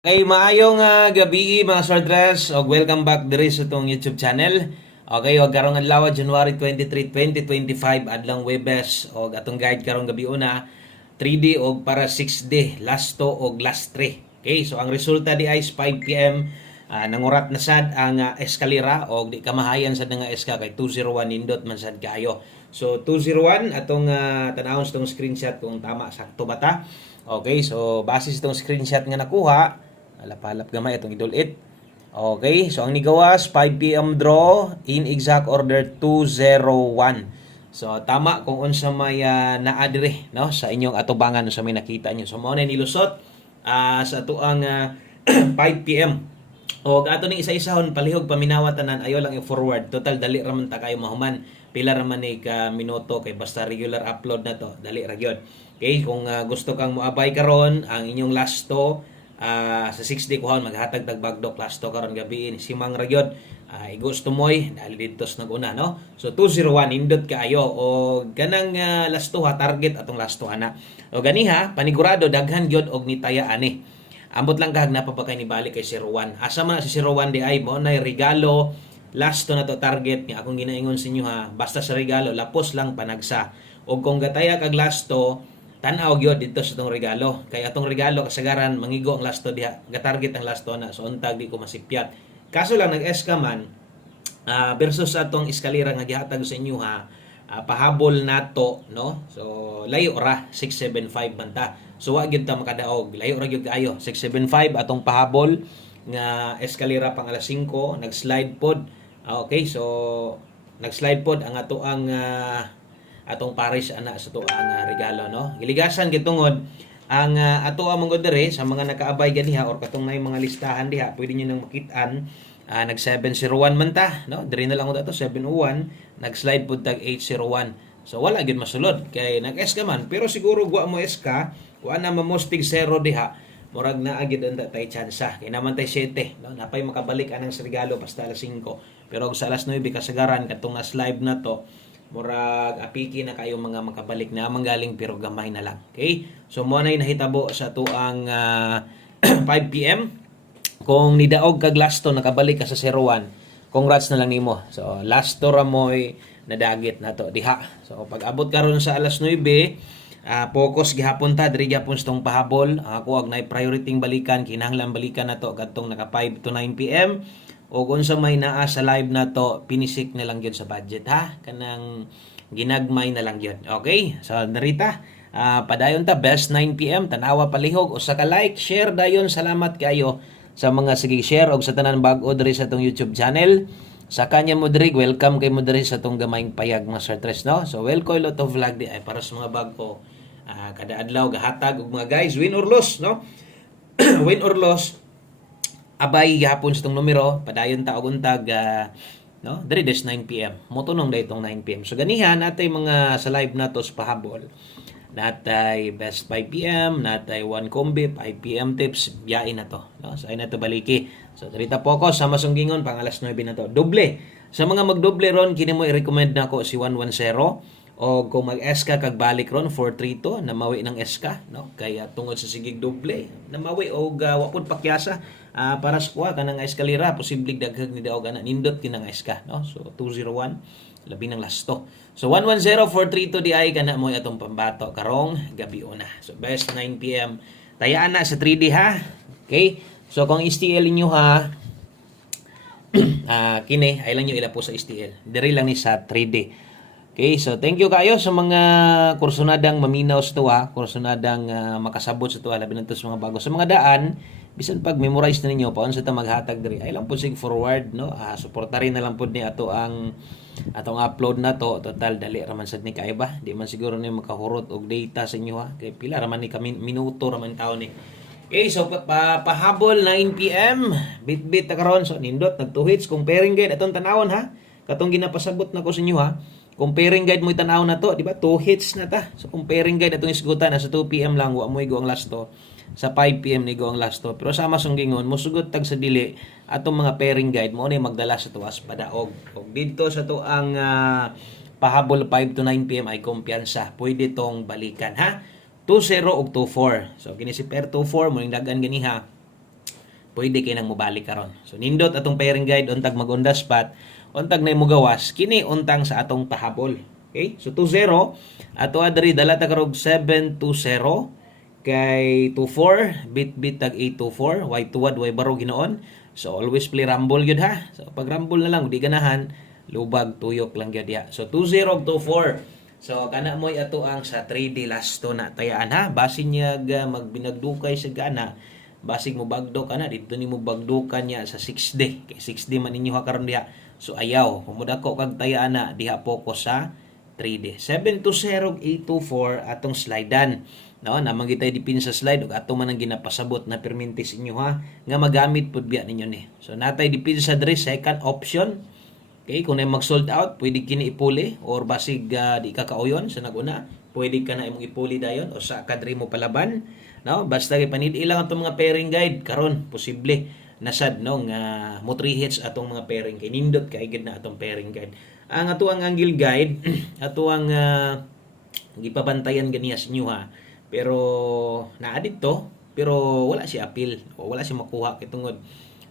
Okay, maayong gabi mga sortress o welcome back diri sa itong YouTube channel. Okay, o karong adlaw January 23, 2025 adlang Webes o atong guide karong gabi una 3D o para 6D last 2 o last 3. Okay, so ang resulta di ay 5 PM nangurat na sad ang eskalera o di kamahayan sad nga eska kay 201 nindot man sad kayo. So 201 atong tanawon sa itong screenshot kung tama sakto ba ta. Okay, so base sa itong screenshot nga nakuha alap-alap gamay itong idol-it. Okay, so ang nigawas 5 PM draw in exact order 201. So tama kung unsa may naa dire no sa inyong atubangan sa may nakita nyo. So mao na nilusot sa atuang 5 PM. O ato ning isa-isahon palihog paminawa tanan ayo lang i-forward. Total dali ra man ta kayo mahuman. Pila ra man ni ka minuto kay basta regular upload na to, dali ra gyud. Okay, kung gusto kang moabay karon ang inyong last to sa 6D kuhon maghatag tag bagdo class to karon gabi ni Simang Ragyod gusto moy dali dito sa naguna no. So 201 indot kaayo o ganang last to ha target atong last to ana. O ganiha panigurado daghan gyud og nitaya ani. Ambot lang kahag napapakay ni balik kay 01. Asa man si 01 di ay mo nay regalo last to na to target nga akong ginaingon sa inyo ha. Basta sa regalo lapos lang panagsa. O kung gataya kag last to tanaw gyud dito sa tong regalo kay atong regalo kasagaran mangigo ang last to diha ga-target ang last to na so untag di ko masipyat kaso lang nag-eska man versus sa atong eskalera nga gihatag sa inyo ha pahabol nato no so layo ra 675 man ta so wa gyud ta makadaog layo ra gyud kaayo 675 atong pahabol nga eskalera pang alas 5 nag-slide pod okay so nag-slide pod ang ato ang atong pares ana sa to ang regalo no giligasan gitungod ang ato among dere sa mga nakaabay ganiha or katong nay mga listahan diha pwede niyo nang makit-an nag 701 man ta no diri na lang to 701 nag-slide pud tag 801 so wala gyud masulod kay nag-eska man pero siguro wa mo eska wa na mamostig 0 diha murag naa gyud anda tay tsansa kay naman tay 7 no napay makabalik anang sa regalo basta alas 5 pero og sa alas 9 kasagaran katong na slide na to murag apiki na kayo mga makabalik na manggaling pero gamay na lang. Okay? So mo na nahitabo sa tuang 5 PM. Kung nidaog kag last to nakabalik ka sa 01, congrats na lang nimo. So last to ra moy nadagit na to diha. So pag abot karon sa alas 9, focus gihapon ta diri gyapon sa tong pahabol. Ako ag nay priority balikan kinahanglan balikan na to kadtong naka 5 to 9 PM. O kung sa may naa sa live na to, pinisik na lang yun sa budget ha. Kanang ginagmay na lang yun. Okay? So, narita. Padayon ta, best 9 PM. Tanawa palihog. O sa ka-like, share dayon. Salamat kayo sa mga sige share o sa tanan bag-o diri sa tong YouTube channel. Sa kanya mo diri, welcome kay mo diri sa tong gamayng payag mga Sir Tres, no? So, welcome lot of vlog di ay para sa mga bag-o. Kada adlaw gahatag og mga guys, win or loss, no? Win or loss abay gihapon sa tong numero padayon ta og untag no diri des 9 PM motunong day tong 9 PM so ganihan natay mga sa live nato sa pahabol natay best 5 PM natay 1 combi 5 PM tips biyain na to no so ay nato baliki so diri ta focus sa masunggingon pang alas 9 na to doble sa mga magdoble ron kini mo i-recommend nako si 110 o kung mag-eska kag balik ron 432 na mawi ng eska no kaya tungod sa sigig doble na mawi og wa pud pakyasa para sa kuha kanang eskalera posible daghag ni daog ana nindot kinang eska no so 201 labi ng lasto so 110 432 di ay kana mo atong pambato karong gabi una so best 9 PM tayaan na sa 3D ha okay so kung STL niyo ha kini ay lang niyo ila po sa STL diri lang ni sa 3D. Okay, so thank you kayo sa mga kursunadang maminaw sa tuwa, kursunadang makasabot sa tuwa, labi na sa mga bago. Sa mga daan, bisan pag memorize na ninyo, paon sa ta maghatag diri, ay lang po sig forward, no? Suportarin na lang po ni ato ang atong upload na to. Total, dali raman sad ni kaiba. Di man siguro ni makahurot og data sa inyo ha. Kay pila raman ni kami, minuto raman taon ni. Okay, so pahabol 9 PM, bit-bit ta karon so nindot, nagtuhits, comparing guide, atong tanawon ha. Katong ginapasabot na ko sa inyo ha. Comparing guide mo itanaw na to, di ba? 2 hits na ta. So comparing guide atong isgutan na sa 2 PM lang wa mo igo ang last to. Sa 5 PM ni go ang last to. Pero sama sunggingon mosugot tag sa dili atong mga pairing guide mo ni magdala sa tuwas padaog. Og didto sa to ang pahabol 5 to 9 PM ay kumpiyansa. Pwede tong balikan ha. 2-0 og 2-4. So kini si pair 2-4 mo ning dagan ganiha pwede kay nang mobalik karon. So nindot atong pairing guide untag mag-on the spot, untag na mugawas kini untang sa atong pahabol. Okay? So 2-0 ato adri dala ta karog 7-0 kay 2-4 bit tag 8-2-4 way tuwad way baro ginoon. So always play rumble gyud ha. So pag rumble na lang di ganahan lubag tuyok lang gyud ya. So 2-0 2-4. So kana moy ato ang sa 3D lasto na tayaan ha. Basin niya magbinagdukay sa gana. Basig mo bagdo ka na dito ni mo bagdukan niya sa 6D. Kay 6D man ninyo ha karon diha. So ayaw kumudako kag tayaan na diha focus sa 3D. 7-0 8-4 atong slidean. No, namang gitay dipin sa slide ug ato man ang ginapasabot na permintis inyo ha nga magamit pud biya ninyo ni. So natay dipin sa dre second option. Okay, kung na mag-sold out, pwede kini ipuli or basig di ka kauyon sa naguna, pwede ka na imong ipuli dayon o sa kadri mo palaban, no? Basta kay panid ilang atong mga pairing guide karon posible nasad no nga mo 3 hits atong mga pairing kay nindot kay gid na atong pairing guide. Ang ato ang angle guide, ato ang gipabantayan ganiya sa inyo ha. Pero naa dito, pero wala siya appeal o wala siya makuha kay tungod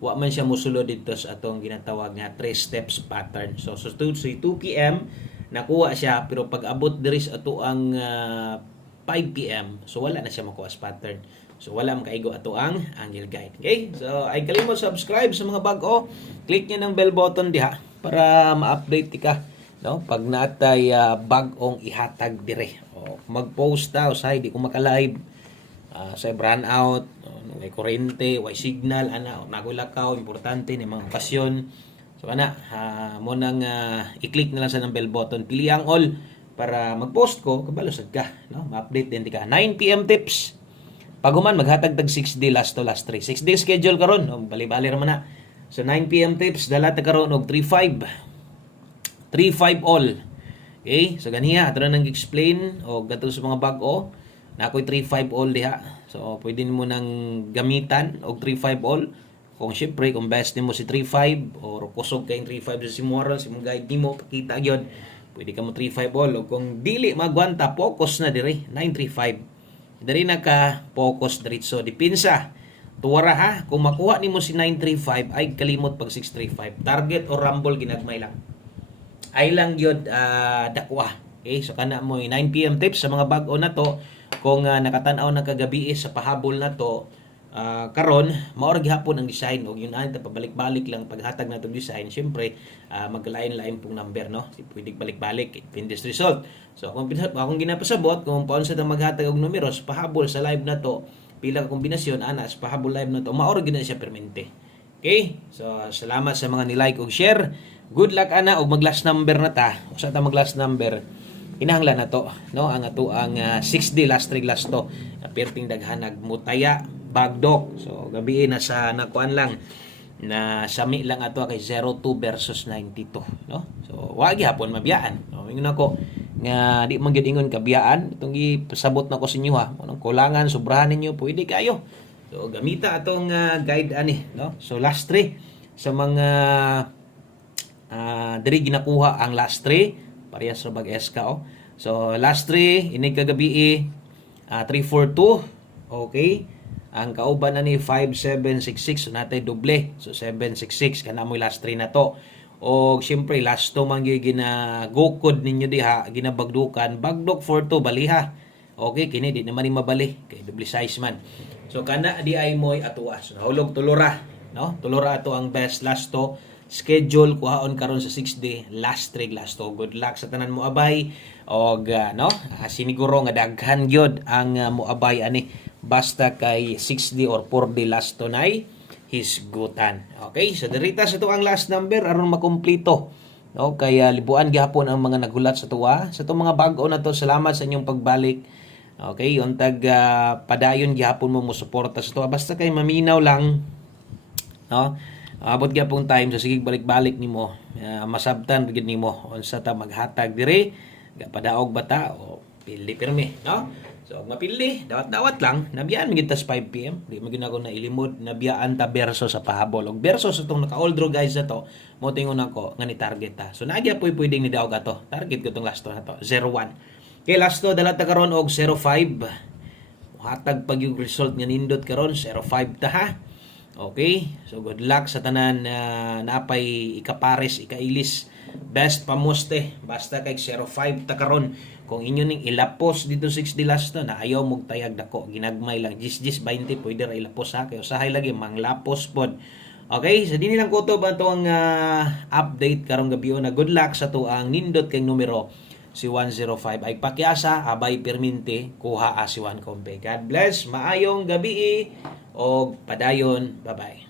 wa man siya mosulod dito sa atong ginatawag nga 3 steps pattern. So 2 PM nakuha siya pero pag abot diri sa ato ang 5 PM so wala na siya makuha sa pattern. So wala man kaigo ato ang angle guide. Okay? So ay kalimot subscribe sa mga bag-o. Click niyo ng bell button diha para ma-update ka no pag natay bag-ong ihatag dire. O mag-post ta usay di ko maka-live sa brand out, may kurente, way signal, ana, nagulakaw, importante ni mga okasyon. So ana, mo nang i-click na lang sa ng bell button, pili ang all para mag-post ko, kabalusad ka, no? Ma-update din ka. 9 PM tips. Paguman maghatag tag 6D last to last 3. 6 day schedule karon, no? Bali-bali ra man na. So 9 PM tips dala ta karon og 3-5. 3-5 all. Okay? So ganiya ato na nang explain og gato sa mga bag-o. Na ako'y 3-5 all diha. So, pwede mo nang gamitan og 3-5 all. Kung syempre, kung best mo si 3-5 or kusog kayong 3-5 sa si moral, si mong guide nimo, pakita yun. Pwede ka mo 3-5 all. O kung dili magwanta, focus na diri. 9-3-5. Dari na ka focus diretso. Dipinsa. Tuwara ha. Kung makuha nimo si 9-3-5, ay kalimot pag 6-3-5. Target or rumble, ginagmay lang. Ay lang yun, dakwa. Okay, so kana mo 9 PM tips sa mga bag-o na to. Kung nakatan-aw na kagabi sa pahabol na to, karon maorag gihapon ang design og yun ta pabalik-balik lang paghatag natong design. Syempre, maglain-lain pong number no. Pwede balik-balik Pinterest result. So kung ginapasabot kung paano sa maghatag og numeros pahabol sa live na to, pila ka kombinasyon ana sa pahabol live na to, maorag gid na siya permente. Okay? So salamat sa mga ni-like ug share. Good luck ana og mag-last number na ta. Usa ta mag-last number. Inahanglan na to, no? Ang ato ang 6D last 3 last to. Perting daghan nagmutaya bagdok. So gabi na sa nakuan lang na sami lang ato kay 02 versus 92, no? So wa gyapon mabiyaan. No, ingon ako nga di man gyud ingon kabiyaan itong ipasabot nako sa inyo ha. Anong kulangan sobrahan ninyo pwede kayo. So gamita atong guide ani, no? So last 3 sa mga diri ginakuha ang last 3 parehas sa bag-S ka, oh. So, last 3, inig kagabi, 342. Okay. Ang kauban na ni 5766. So, natay doble. So, 766. Kana mo last 3 na to. O, siyempre, last 2 man gina-go-code ninyo diha. Ginabagdukan. Bagdok 42, baliha. Okay, kini di naman mabali. Kay doble size man. So, kana di ay mo'y atuwa. So, nahulog tulura. No? Tulura ato ang best last 2. Schedule kuhaon karon sa 6D last 3 last to. Good luck sa tanan mo abay og no siniguro nga daghan gyud ang moabay ani basta kay 6D or 4D last to nay hisgutan. Okay, so dirita sa to ang last number aron makumpleto. No, kaya libuan gyapon ang mga nagulat sa tuwa. Sa to mga bag-o na to, salamat sa inyong pagbalik. Okay, untag padayon gyapon mo suporta sa tuwa basta kay maminaw lang. No? Abot gyapon time so sige balik-balik nimo masabtan gid nimo unsa ta maghatag dire padaog bata o pili pirmi, no? So mapili dawat-dawat lang nabiyaan mi tas 5 PM di magina ko na ilimod nabiyaan ta verso sa pahabol og verso sa tong naka-all draw guys na to mo tingon ako nga ni target ta. So nagya poy pwedeng ni daog ato target ko tong last na to 01 kay last to dala ta karon og 05 hatag pag yung result nga nindot karon 05 ta ha. Okay? So good luck sa tanan na napay ikapares, ikailis. Best pamuste. Basta kay 05 ta karon. Kung inyo ning ilapos dito 6 dilas to na ayaw mong tayag dako, ginagmay lang 10 20 pwede ra ilapos ha. Kay usahay lagi manglapos pod. Okay, so dinhi lang kutob ang tuang update karong gabi na good luck sa tuang nindot kay numero si 105 ay pakiasa abay perminte kuha si Juan Compe. God bless, maayong gabi o padayon. Bye-bye.